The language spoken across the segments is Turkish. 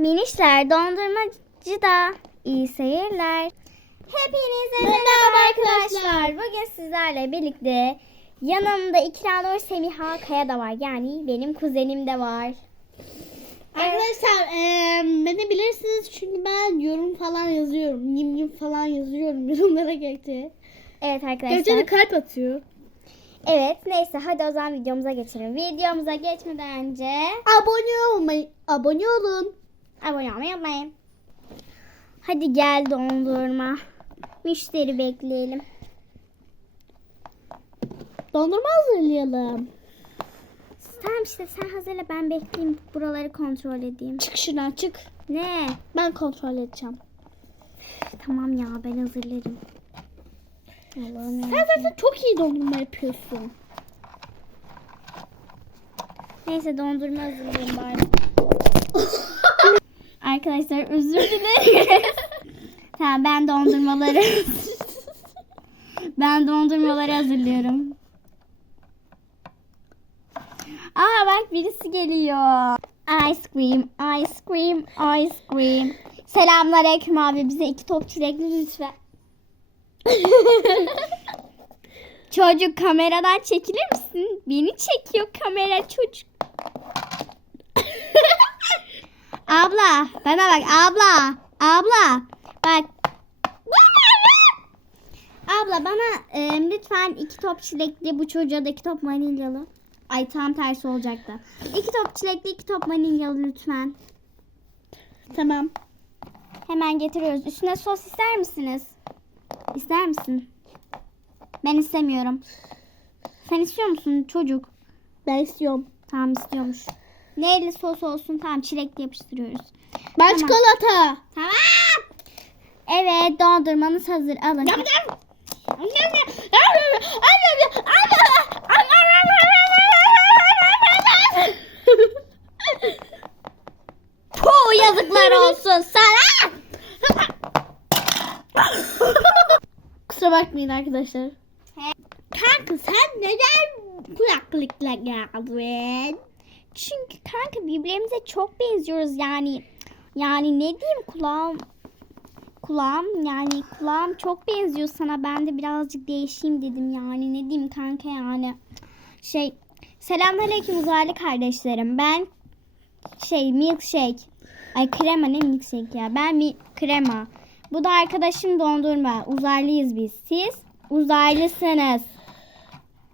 Minişler dondurmacı da iyi seyirler. Hepinize Merhaba arkadaşlar. arkadaşlar. Bugün sizlerle birlikte yanımda İkranur Semiha Kaya da var. Yani benim kuzenim de var. Arkadaşlar eee, beni bilirsiniz çünkü ben yorum falan yazıyorum. Yim yim falan yazıyorum yorumlara Gökçe. Evet Gökçe de arkadaşlar. kalp atıyor. Evet neyse hadi o zaman videomuza geçelim. Videomuza geçmeden önce Abone olmayı, abone olun. Abone olmayı unutmayın. Hadi gel dondurma. Müşteri bekleyelim. Dondurma hazırlayalım. Tamam işte sen hazırla ben bekleyeyim buraları kontrol edeyim. Çık şuradan çık. Ne? Ben kontrol edeceğim. Tamam ya ben hazırlarım. Allah'ım Sen zaten çok iyi dondurma yapıyorsun. Neyse dondurma hazırlayayım bari. Arkadaşlar özür dileriz. tamam ben dondurmaları ben dondurmaları hazırlıyorum. Aa bak birisi geliyor. Ice cream, ice cream, ice cream. Selamünaleyküm abi bize iki top çilekli lütfen. Çocuk kameradan çekilir misin? Beni çekiyor kamera çocuk. Abla bana bak abla abla bak. Abla bana e, lütfen iki top çilekli bu çocuğa da iki top vanilyalı. Ay tam tersi olacaktı. İki top çilekli iki top vanilyalı lütfen. Tamam. Hemen getiriyoruz. Üstüne sos ister misiniz? İster misin? Ben istemiyorum. Sen istiyor musun çocuk? Ben istiyorum. Tamam istiyormuş. Neyli sos olsun? Tamam çilekli yapıştırıyoruz. Ben Tamam. çikolata. Tamam. Evet dondurmanız hazır. Alın. Yam. Puh yazıklar olsun sana. Kusura bakmayın arkadaşlar. Kanka sen neden kulaklıkla geldin? Çünkü kanka birbirimize çok benziyoruz yani. Yani ne diyeyim kulağım kulağım yani kulağım çok benziyor sana. Ben de birazcık değişeyim dedim yani. Ne diyeyim kanka yani. Şey selamünaleyküm uzaylı kardeşlerim. Ben şey milkshake. Ay krema ne milkshake ya. Ben mi krema. Bu da arkadaşım dondurma. Uzaylıyız biz. Siz uzaylısınız.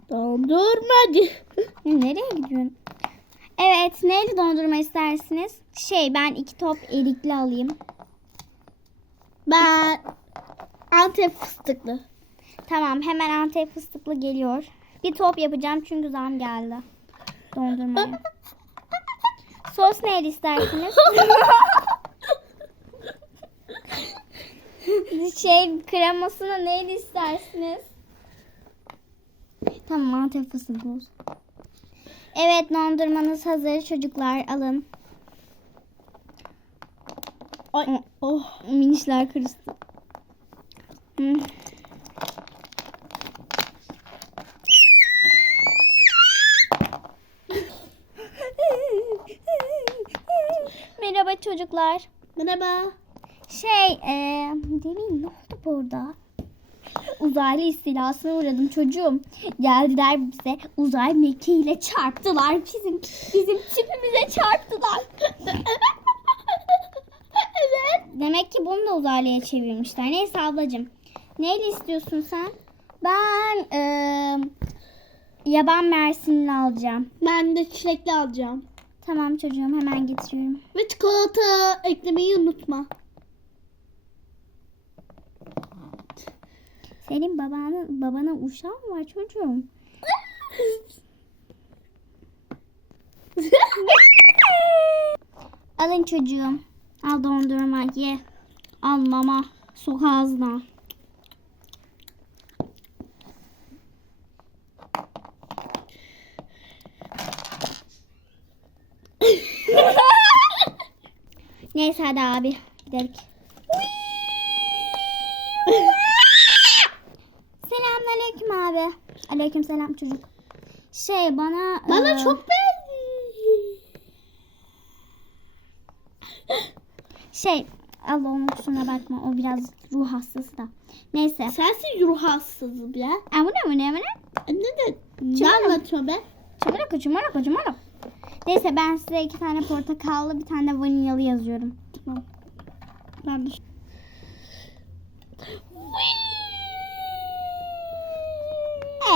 Dondurmacı. Nereye gidiyorsun? Evet, neyle dondurma istersiniz? Şey, ben iki top erikli alayım. Ben Antep fıstıklı. Tamam, hemen Antep fıstıklı geliyor. Bir top yapacağım çünkü zam geldi. Dondurmaya. Sos neyle istersiniz? şey, kremasını neyle istersiniz? Tamam, Antep fıstıklı olsun. Evet, dondurmanız hazır. Çocuklar alın. Ay, oh. Minişler karıştı. Hı. Merhaba çocuklar. Merhaba. Şey, eee demin ne oldu burada? Uzaylı istilasına uğradım çocuğum. Geldiler bize uzay mekiğiyle çarptılar. Bizim bizim tipimize çarptılar. evet. Demek ki bunu da uzaylıya çevirmişler. Neyse ablacığım. Neyle istiyorsun sen? Ben eee, yaban mersinli alacağım. Ben de çilekli alacağım. Tamam çocuğum hemen getiriyorum. Ve çikolata eklemeyi unutma. Senin babanın babana uşağı mı var çocuğum? Alın çocuğum. Al dondurma ye. Al mama. Sok ağzına. Neyse hadi abi gidelim. Selamünaleyküm abi. Aleyküm selam çocuk. Şey bana Bana eee, çok benziyor. Şey Allah onun kusuruna bakma o biraz ruh hastası da. Neyse. Sensin ruh hastası bile. Amına amına amına. Ne de ne Canım. anlatıyorsun be? Çamaraka çamaraka çamaraka. Neyse ben size iki tane portakallı bir tane de vanilyalı yazıyorum. Tamam. Ben de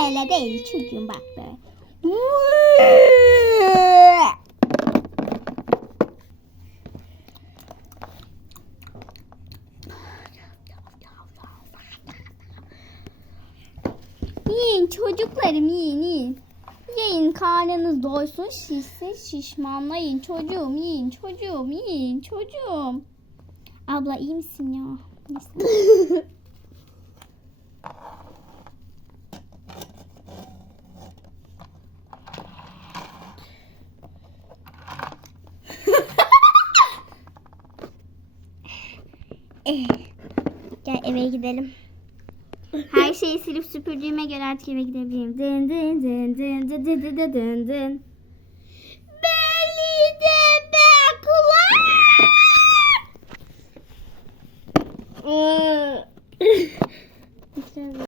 Öyle değil çocuğum bak böyle. Yiyin çocuklarım yiyin yiyin. Yiyin karnınız doysun şişsin şişmanlayın çocuğum yiyin çocuğum yiyin çocuğum. Abla iyi misin ya? Eh. Gel eve gidelim. Her şeyi silip süpürdüğüme göre artık eve gidebilirim. Dın dın dın dın dın dın dın dın dın. Belli de be bakla.